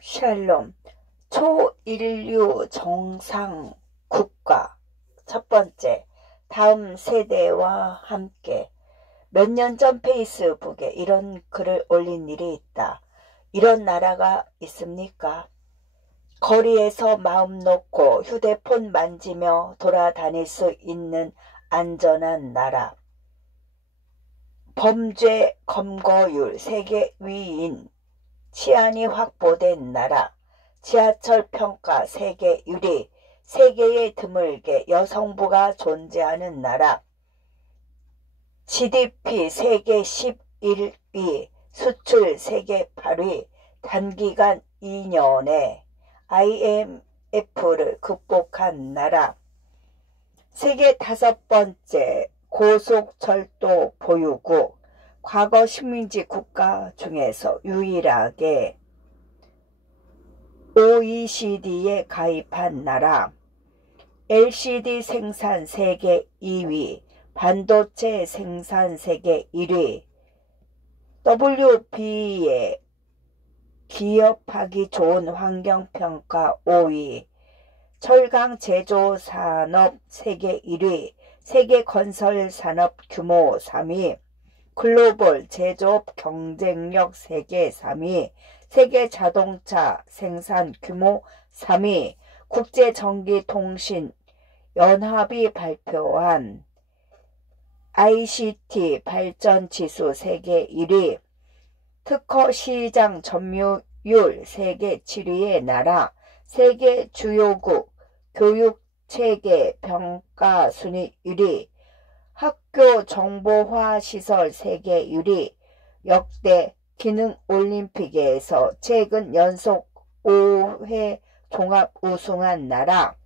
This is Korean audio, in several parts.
샬롬. 초인류 정상 국가. 첫 번째, 다음 세대와 함께. 몇 년 전 페이스북에 이런 글을 올린 일이 있다. 이런 나라가 있습니까? 거리에서 마음 놓고 휴대폰 만지며 돌아다닐 수 있는 안전한 나라. 범죄 검거율 세계 위인. 치안이 확보된 나라. 지하철 평가 세계 1위. 세계에 드물게 여성부가 존재하는 나라. GDP 세계 11위. 수출 세계 8위. 단기간 2년에 IMF를 극복한 나라. 세계 5번째 고속철도 보유국. 과거 식민지 국가 중에서 유일하게 OECD에 가입한 나라. LCD 생산 세계 2위. 반도체 생산 세계 1위. WB에 기업하기 좋은 환경평가 5위. 철강 제조산업 세계 1위. 세계 건설산업 규모 3위. 글로벌 제조업 경쟁력 세계 3위. 세계 자동차 생산 규모 3위. 국제전기통신연합이 발표한 ICT 발전지수 세계 1위. 특허시장 점유율 세계 7위의 나라. 세계 주요국 교육체계 평가 순위 1위. 학교 정보화 시설 세계 1위. 역대 기능올림픽에서 최근 연속 5회 종합 우승한 나라.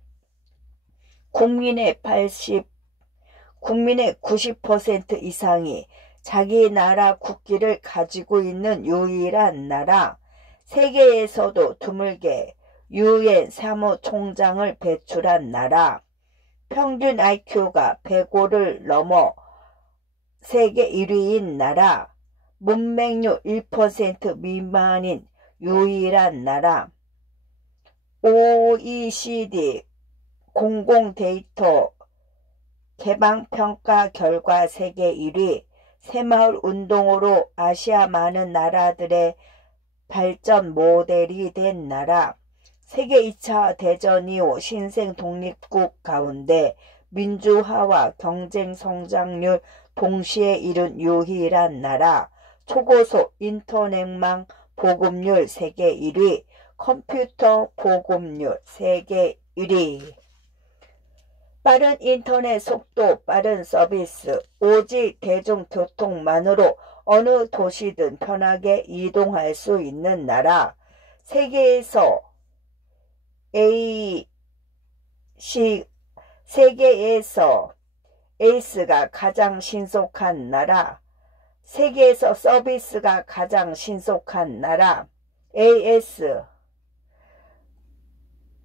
국민의 90% 이상이 자기 나라 국기를 가지고 있는 유일한 나라. 세계에서도 드물게 UN 사무총장을 배출한 나라. 평균 IQ가 105를 넘어 세계 1위인 나라. 문맹률 1% 미만인 유일한 나라. OECD 공공데이터 개방평가 결과 세계 1위. 새마을 운동으로 아시아 많은 나라들의 발전 모델이 된 나라. 세계 2차 대전 이후 신생 독립국 가운데 민주화와 경쟁 성장률 동시에 이룬 유일한 나라. 초고속 인터넷망 보급률 세계 1위. 컴퓨터 보급률 세계 1위. 빠른 인터넷 속도, 빠른 서비스, 오직 대중교통만으로 어느 도시든 편하게 이동할 수 있는 나라. 세계에서 에이스가 가장 신속한 나라. 세계에서 서비스가 가장 신속한 나라. AS.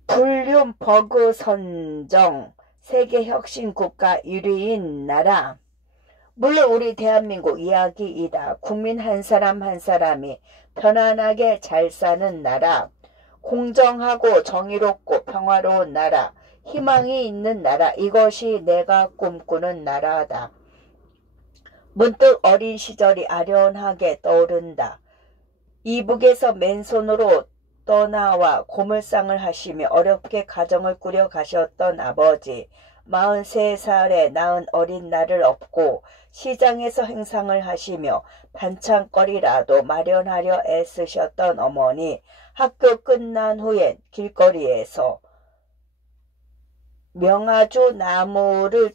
블룸버그 선정 세계 혁신 국가 1위인 나라. 물론 우리 대한민국 이야기이다. 국민 한 사람 한 사람이 편안하게 잘 사는 나라. 공정하고 정의롭고 평화로운 나라. 희망이 있는 나라. 이것이 내가 꿈꾸는 나라다. 문득 어린 시절이 아련하게 떠오른다. 이북에서 맨손으로 떠나와 고물상을 하시며 어렵게 가정을 꾸려 가셨던 아버지. 43살에 낳은 어린 나를 업고 시장에서 행상을 하시며 반찬거리라도 마련하려 애쓰셨던 어머니. 학교 끝난 후엔 길거리에서 명아주 나무를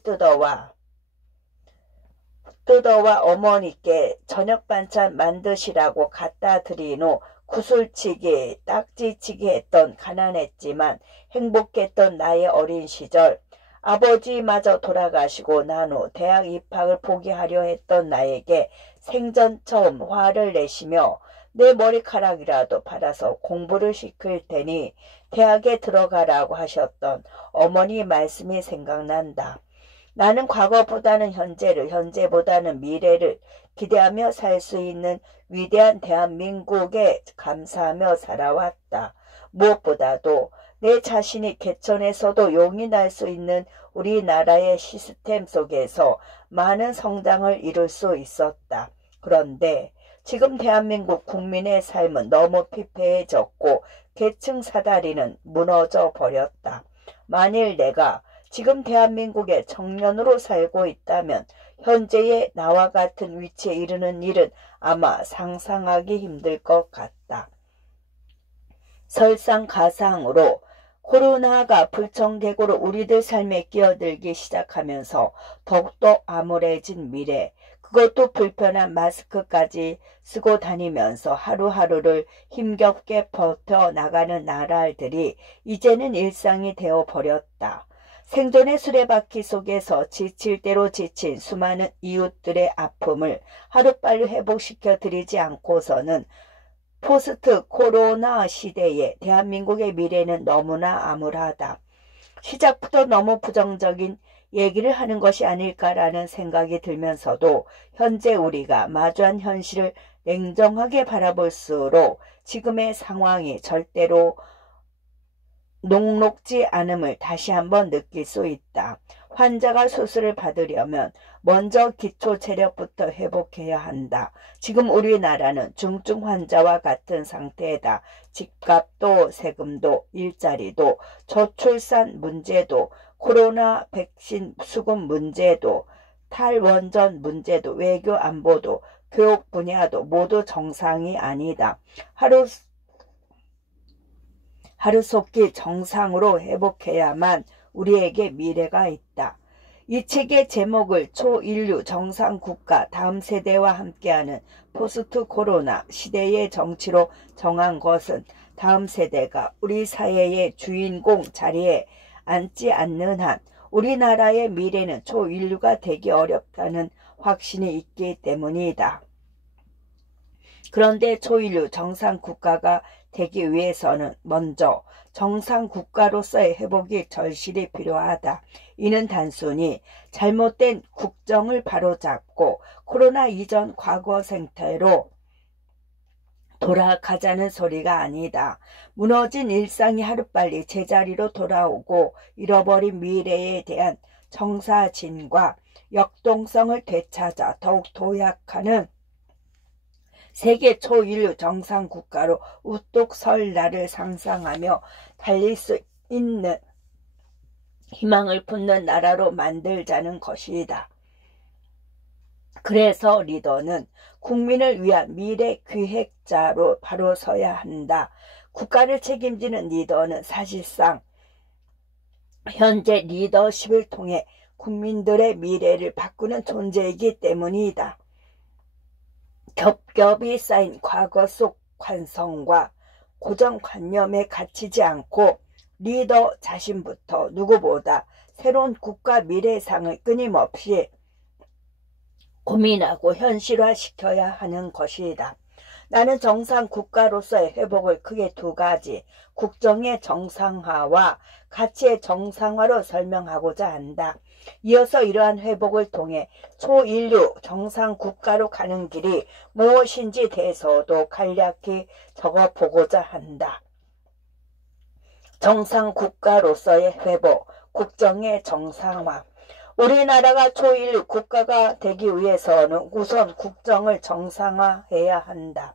뜯어와 어머니께 저녁 반찬 만드시라고 갖다 드린 후 구슬치기, 딱지치기 했던 가난했지만 행복했던 나의 어린 시절. 아버지마저 돌아가시고 난 후 대학 입학을 포기하려 했던 나에게 생전 처음 화를 내시며 내 머리카락이라도 받아서 공부를 시킬 테니 대학에 들어가라고 하셨던 어머니 말씀이 생각난다. 나는 과거보다는 현재를, 현재보다는 미래를 기대하며 살 수 있는 위대한 대한민국에 감사하며 살아왔다. 무엇보다도 내 자신이 개천에서도 용인할 수 있는 우리나라의 시스템 속에서 많은 성장을 이룰 수 있었다. 그런데 지금 대한민국 국민의 삶은 너무 피폐해졌고 계층 사다리는 무너져 버렸다. 만일 내가 지금 대한민국의 청년으로 살고 있다면 현재의 나와 같은 위치에 이르는 일은 아마 상상하기 힘들 것 같다. 설상가상으로 코로나가 불청객으로 우리들 삶에 끼어들기 시작하면서 더욱더 암울해진 미래, 그것도 불편한 마스크까지 쓰고 다니면서 하루하루를 힘겹게 버텨나가는 나라들이 이제는 일상이 되어버렸다. 생존의 수레바퀴 속에서 지칠 대로 지친 수많은 이웃들의 아픔을 하루빨리 회복시켜 드리지 않고서는 포스트 코로나 시대에 대한민국의 미래는 너무나 암울하다. 시작부터 너무 부정적인 얘기를 하는 것이 아닐까라는 생각이 들면서도 현재 우리가 마주한 현실을 냉정하게 바라볼수록 지금의 상황이 절대로 녹록지 않음을 다시 한번 느낄 수 있다. 환자가 수술을 받으려면 먼저 기초 체력부터 회복해야 한다. 지금 우리나라는 중증 환자와 같은 상태다. 집값도 세금도 일자리도 저출산 문제도 코로나 백신 수급 문제도 탈원전 문제도 외교 안보도 교육 분야도 모두 정상이 아니다. 하루속히 정상으로 회복해야만 우리에게 미래가 있다. 이 책의 제목을 초인류 정상국가 다음 세대와 함께하는 포스트 코로나 시대의 정치로 정한 것은 다음 세대가 우리 사회의 주인공 자리에 앉지 않는 한 우리나라의 미래는 초인류가 되기 어렵다는 확신이 있기 때문이다. 그런데 초인류 정상국가가 되기 위해서는 먼저 정상국가로서의 회복이 절실히 필요하다. 이는 단순히 잘못된 국정을 바로잡고 코로나 이전 과거 생태로 돌아가자는 소리가 아니다. 무너진 일상이 하루빨리 제자리로 돌아오고 잃어버린 미래에 대한 청사진과 역동성을 되찾아 더욱 도약하는 세계 초인류 정상국가로 우뚝 설 날을 상상하며 달릴 수 있는 희망을 품는 나라로 만들자는 것이다. 그래서 리더는 국민을 위한 미래 기획자로 바로 서야 한다. 국가를 책임지는 리더는 사실상 현재 리더십을 통해 국민들의 미래를 바꾸는 존재이기 때문이다. 겹겹이 쌓인 과거 속 관성과 고정관념에 갇히지 않고 리더 자신부터 누구보다 새로운 국가 미래상을 끊임없이 고민하고 현실화시켜야 하는 것이다. 나는 정상 국가로서의 회복을 크게 두 가지, 국정의 정상화와 가치의 정상화로 설명하고자 한다. 이어서 이러한 회복을 통해 초인류 정상 국가로 가는 길이 무엇인지 대해서도 간략히 적어보고자 한다. 정상 국가로서의 회복, 국정의 정상화. 우리나라가 초인류 국가가 되기 위해서는 우선 국정을 정상화해야 한다.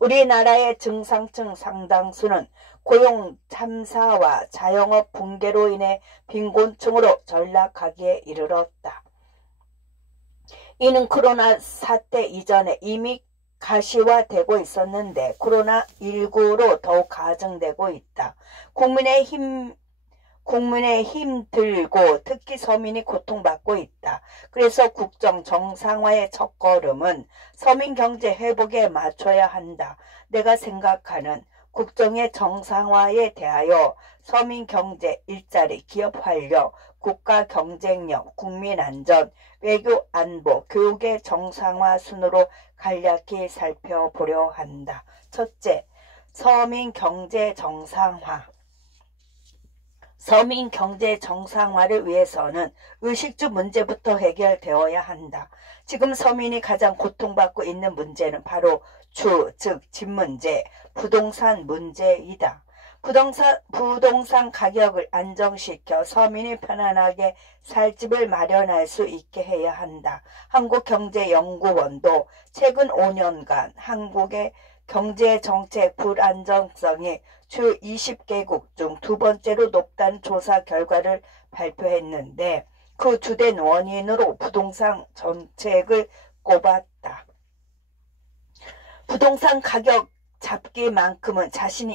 우리나라의 중상층 상당수는 고용 참사와 자영업 붕괴로 인해 빈곤층으로 전락하기에 이르렀다. 이는 코로나 사태 이전에 이미 가시화되고 있었는데 코로나19로 더욱 가중되고 있다. 국민의 힘 들고 특히 서민이 고통받고 있다. 그래서 국정 정상화의 첫걸음은 서민 경제 회복에 맞춰야 한다. 내가 생각하는 국정의 정상화에 대하여 서민 경제, 일자리, 기업 활력, 국가 경쟁력, 국민 안전, 외교 안보, 교육의 정상화 순으로 간략히 살펴보려 한다. 첫째, 서민 경제 정상화. 서민 경제 정상화를 위해서는 의식주 문제부터 해결되어야 한다. 지금 서민이 가장 고통받고 있는 문제는 바로 주, 즉 집 문제, 부동산 문제이다. 부동산 가격을 안정시켜 서민이 편안하게 살 집을 마련할 수 있게 해야 한다. 한국경제연구원도 최근 5년간 한국의 경제정책 불안정성이 주 20개국 중 두 번째로 높다는 조사 결과를 발표했는데 그 주된 원인으로 부동산 정책을 꼽았다. 부동산 가격 잡기만큼은 자신이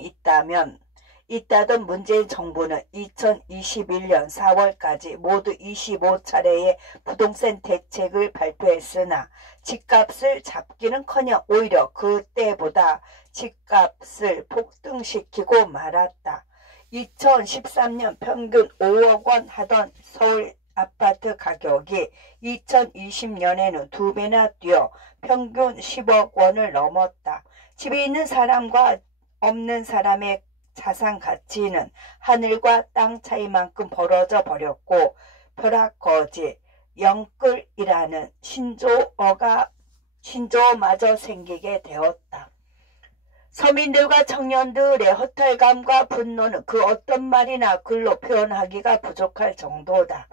있다던 문재인 정부는 2021년 4월까지 모두 25차례의 부동산 대책을 발표했으나 집값을 잡기는커녕 오히려 그때보다 집값을 폭등시키고 말았다. 2013년 평균 5억 원 하던 서울 아파트 가격이 2020년에는 2배나 뛰어 평균 10억 원을 넘었다. 집이 있는 사람과 없는 사람의 자산 가치는 하늘과 땅 차이만큼 벌어져 버렸고 벼락거지, 영끌이라는 신조어마저 생기게 되었다. 서민들과 청년들의 허탈감과 분노는 그 어떤 말이나 글로 표현하기가 부족할 정도다.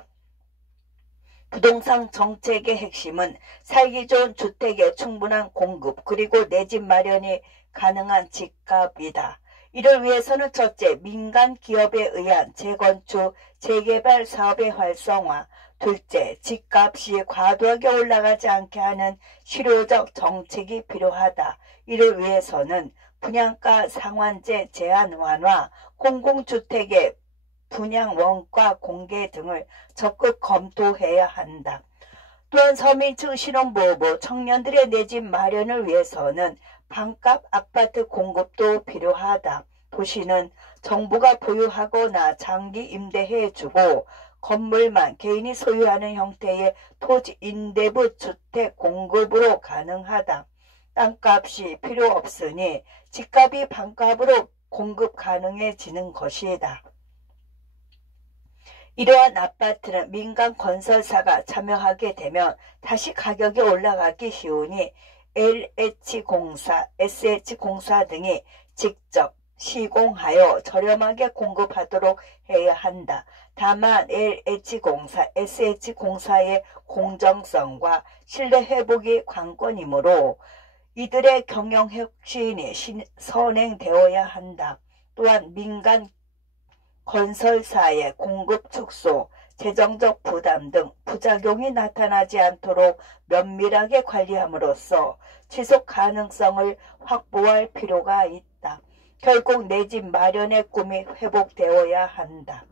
부동산 정책의 핵심은 살기 좋은 주택의 충분한 공급 그리고 내 집 마련이 가능한 집값이다. 이를 위해서는 첫째, 민간 기업에 의한 재건축, 재개발 사업의 활성화, 둘째, 집값이 과도하게 올라가지 않게 하는 실효적 정책이 필요하다. 이를 위해서는 분양가 상한제 제한 완화, 공공주택의 분양 원가 공개 등을 적극 검토해야 한다. 또한 서민층 신혼부부, 청년들의 내 집 마련을 위해서는 반값 아파트 공급도 필요하다. 도시는 정부가 보유하거나 장기 임대해주고 건물만 개인이 소유하는 형태의 토지 임대부 주택 공급으로 가능하다. 땅값이 필요 없으니 집값이 반값으로 공급 가능해지는 것이다. 이러한 아파트는 민간 건설사가 참여하게 되면 다시 가격이 올라가기 쉬우니 LH공사, SH공사 등이 직접 시공하여 저렴하게 공급하도록 해야 한다. 다만 LH공사, SH공사의 공정성과 신뢰 회복이 관건이므로 이들의 경영 혁신이 선행되어야 한다. 또한 민간 건설사의 공급 축소, 재정적 부담 등 부작용이 나타나지 않도록 면밀하게 관리함으로써 지속 가능성을 확보할 필요가 있다. 결국 내 집 마련의 꿈이 회복되어야 한다.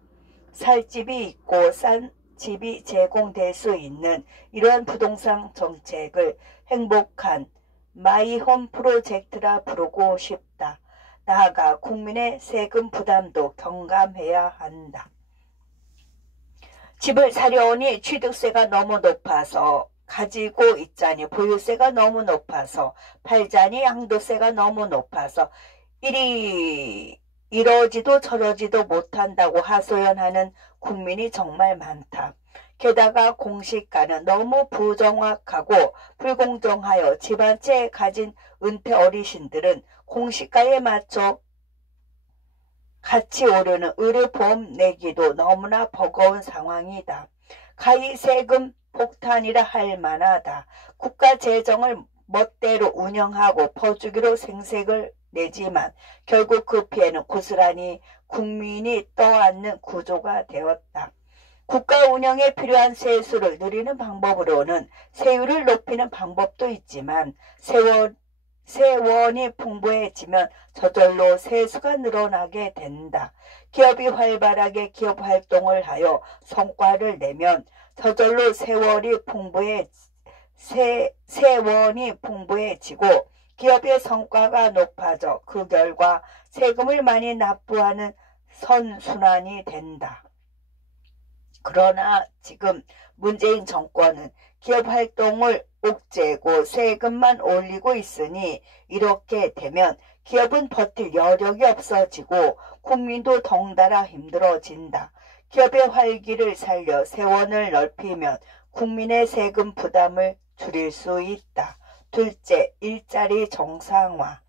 살 집이 있고 싼 집이 제공될 수 있는 이러한 부동산 정책을 행복한 마이홈 프로젝트라 부르고 싶다. 나아가 국민의 세금 부담도 경감해야 한다. 집을 사려오니 취득세가 너무 높아서 가지고 있자니 보유세가 너무 높아서 팔자니 양도세가 너무 높아서 이러지도 저러지도 못한다고 하소연하는 국민이 정말 많다. 게다가 공시가는 너무 부정확하고 불공정하여 집 한 채 가진 은퇴 어르신들은 공시가에 맞춰 같이 오르는 의료보험 내기도 너무나 버거운 상황이다. 가히 세금 폭탄이라 할 만하다. 국가 재정을 멋대로 운영하고 퍼주기로 생색을 내지만 결국 그 피해는 고스란히 국민이 떠안는 구조가 되었다. 국가 운영에 필요한 세수를 늘리는 방법으로는 세율을 높이는 방법도 있지만 세원이 풍부해지면 저절로 세수가 늘어나게 된다. 기업이 활발하게 기업 활동을 하여 성과를 내면 저절로 세원이 풍부해지고 기업의 성과가 높아져 그 결과 세금을 많이 납부하는 선순환이 된다. 그러나 지금 문재인 정권은 기업 활동을 옥죄고 세금만 올리고 있으니 이렇게 되면 기업은 버틸 여력이 없어지고 국민도 덩달아 힘들어진다. 기업의 활기를 살려 세원을 넓히면 국민의 세금 부담을 줄일 수 있다. 둘째, 일자리 정상화.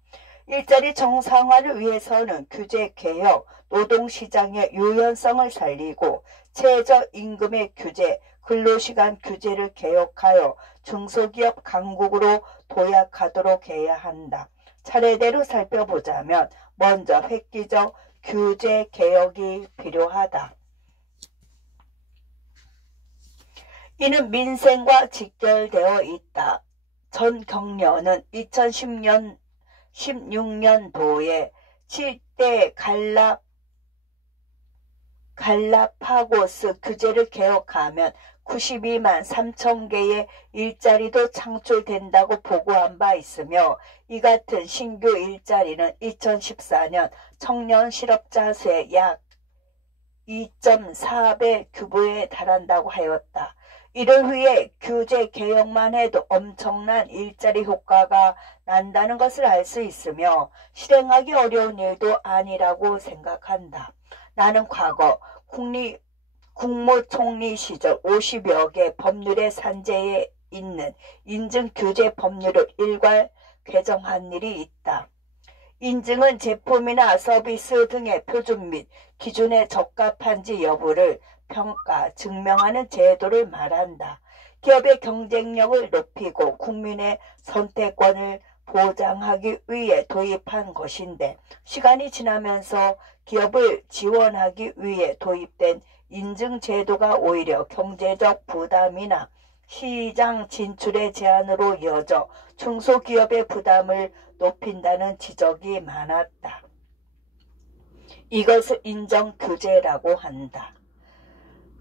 일자리 정상화를 위해서는 규제 개혁, 노동시장의 유연성을 살리고 최저임금의 규제, 근로시간 규제를 개혁하여 중소기업 강국으로 도약하도록 해야 한다. 차례대로 살펴보자면 먼저 획기적 규제 개혁이 필요하다. 이는 민생과 직결되어 있다. 전 경련은 2016년도에 7대 갈라파고스 규제를 개혁하면 92만 3천 개의 일자리도 창출된다고 보고한 바 있으며 이 같은 신규 일자리는 2014년 청년 실업자 수의 약 2.4배 규모에 달한다고 하였다. 이를 위해 규제 개혁만 해도 엄청난 일자리 효과가 난다는 것을 알 수 있으며 실행하기 어려운 일도 아니라고 생각한다. 나는 과거 국무총리 시절 50여 개 법률의 산재에 있는 인증규제 법률을 일괄 개정한 일이 있다. 인증은 제품이나 서비스 등의 표준 및 기준에 적합한지 여부를 평가, 증명하는 제도를 말한다. 기업의 경쟁력을 높이고 국민의 선택권을 보장하기 위해 도입한 것인데 시간이 지나면서 기업을 지원하기 위해 도입된 인증제도가 오히려 경제적 부담이나 시장 진출의 제한으로 이어져 중소기업의 부담을 높인다는 지적이 많았다. 이것을 인정규제라고 한다.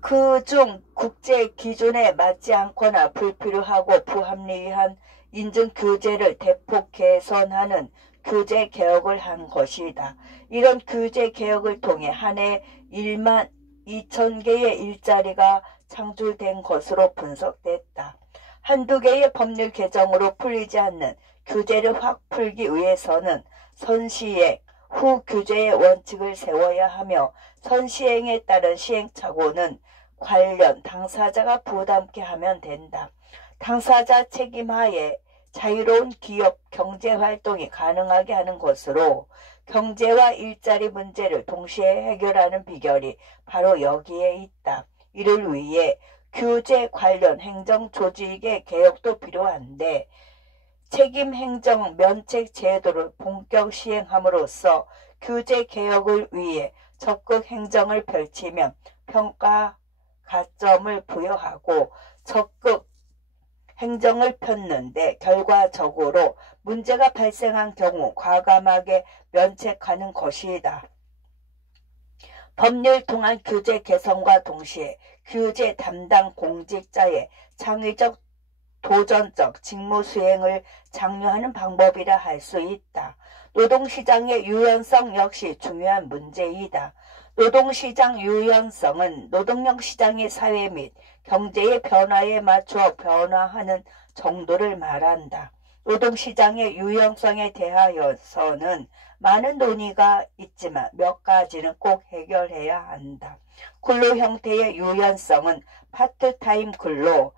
그중 국제 기준에 맞지 않거나 불필요하고 부합리한 인증규제를 대폭 개선하는 규제 개혁을 한 것이다. 이런 규제 개혁을 통해 한 해 1만 2천 개의 일자리가 창출된 것으로 분석됐다. 한두 개의 법률 개정으로 풀리지 않는 규제를 확 풀기 위해서는 선시행, 후 규제의 원칙을 세워야 하며 선시행에 따른 시행착오는 관련 당사자가 부담케 하면 된다. 당사자 책임하에 자유로운 기업 경제활동이 가능하게 하는 것으로 경제와 일자리 문제를 동시에 해결하는 비결이 바로 여기에 있다. 이를 위해 규제 관련 행정 조직의 개혁도 필요한데 책임 행정 면책 제도를 본격 시행함으로써 규제 개혁을 위해 적극 행정을 펼치면 평가 가점을 부여하고 적극 행정을 폈는데 결과적으로 문제가 발생한 경우 과감하게 면책하는 것이다. 법률 통한 규제 개선과 동시에 규제 담당 공직자의 창의적 도전적 직무 수행을 장려하는 방법이라 할 수 있다. 노동시장의 유연성 역시 중요한 문제이다. 노동시장 유연성은 노동력 시장의 사회 및 경제의 변화에 맞춰 변화하는 정도를 말한다. 노동시장의 유연성에 대하여서는 많은 논의가 있지만 몇 가지는 꼭 해결해야 한다. 근로 형태의 유연성은 파트타임 근로,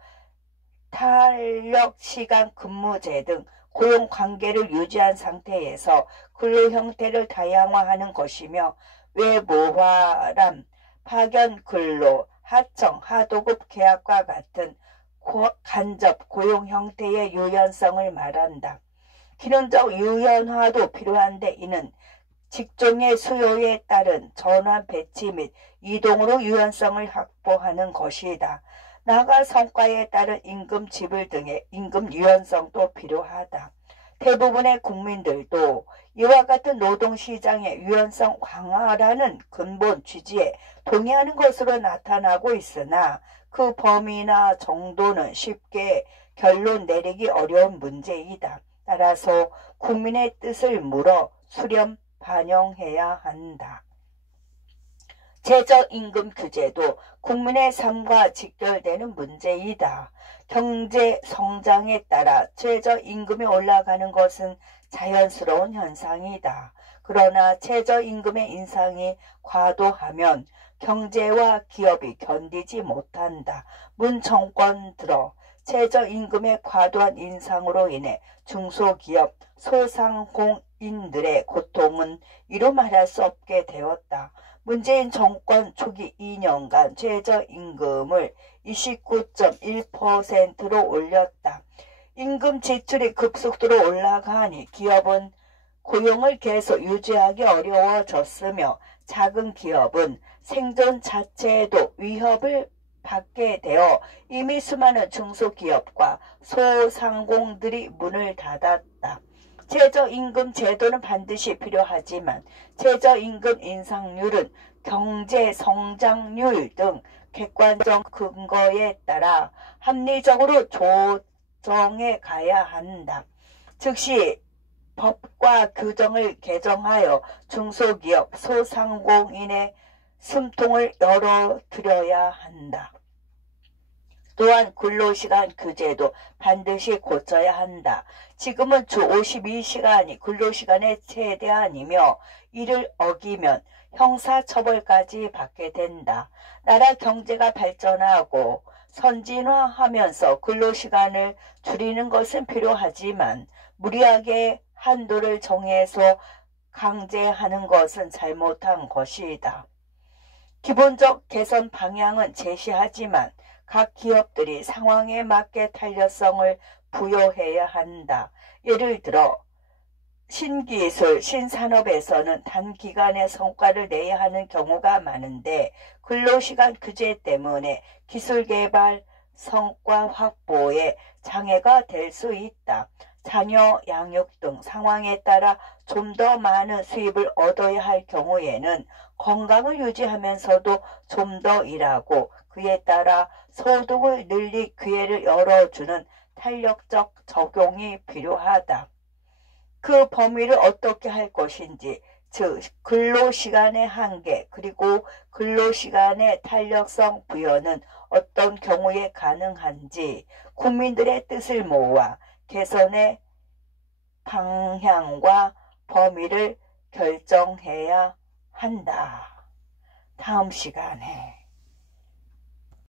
탄력시간 근무제 등 고용관계를 유지한 상태에서 근로 형태를 다양화하는 것이며 외모화람, 파견근로, 하청, 하도급 계약과 같은 간접 고용 형태의 유연성을 말한다. 기능적 유연화도 필요한데 이는 직종의 수요에 따른 전환 배치 및 이동으로 유연성을 확보하는 것이다. 나아가 성과에 따른 임금 지불 등의 임금 유연성도 필요하다. 대부분의 국민들도 이와 같은 노동시장의 유연성 강화라는 근본 취지에 동의하는 것으로 나타나고 있으나 그 범위나 정도는 쉽게 결론 내리기 어려운 문제이다. 따라서 국민의 뜻을 물어 수렴 반영해야 한다. 최저임금 규제도 국민의 삶과 직결되는 문제이다. 경제 성장에 따라 최저임금이 올라가는 것은 자연스러운 현상이다. 그러나 최저임금의 인상이 과도하면 경제와 기업이 견디지 못한다. 문 정권 들어 최저임금의 과도한 인상으로 인해 중소기업, 소상공인들의 고통은 이루 말할 수 없게 되었다. 문재인 정권 초기 2년간 최저임금을 29.1%로 올렸다. 임금 지출이 급속도로 올라가니 기업은 고용을 계속 유지하기 어려워졌으며 작은 기업은 생존 자체에도 위협을 받게 되어 이미 수많은 중소기업과 소상공들이 문을 닫았다. 최저임금 제도는 반드시 필요하지만 최저임금 인상률은 경제 성장률 등 객관적 근거에 따라 합리적으로 조정해 가야 한다. 즉시 법과 규정을 개정하여 중소기업, 소상공인의 숨통을 열어드려야 한다. 또한 근로시간 규제도 반드시 고쳐야 한다. 지금은 주 52시간이 근로시간의 최대한이며 이를 어기면 형사처벌까지 받게 된다. 나라 경제가 발전하고 선진화하면서 근로시간을 줄이는 것은 필요하지만 무리하게 한도를 정해서 강제하는 것은 잘못한 것이다. 기본적 개선 방향은 제시하지만 각 기업들이 상황에 맞게 탄력성을 부여해야 한다. 예를 들어 신기술, 신산업에서는 단기간에 성과를 내야 하는 경우가 많은데 근로시간 규제 때문에 기술개발, 성과 확보에 장애가 될 수 있다. 자녀 양육 등 상황에 따라 좀 더 많은 수입을 얻어야 할 경우에는 건강을 유지하면서도 좀 더 일하고 그에 따라 소득을 늘릴 기회를 열어주는 탄력적 적용이 필요하다. 그 범위를 어떻게 할 것인지, 즉 근로시간의 한계 그리고 근로시간의 탄력성 부여는 어떤 경우에 가능한지 국민들의 뜻을 모아 개선의 방향과 범위를 결정해야 한다. 다음 시간에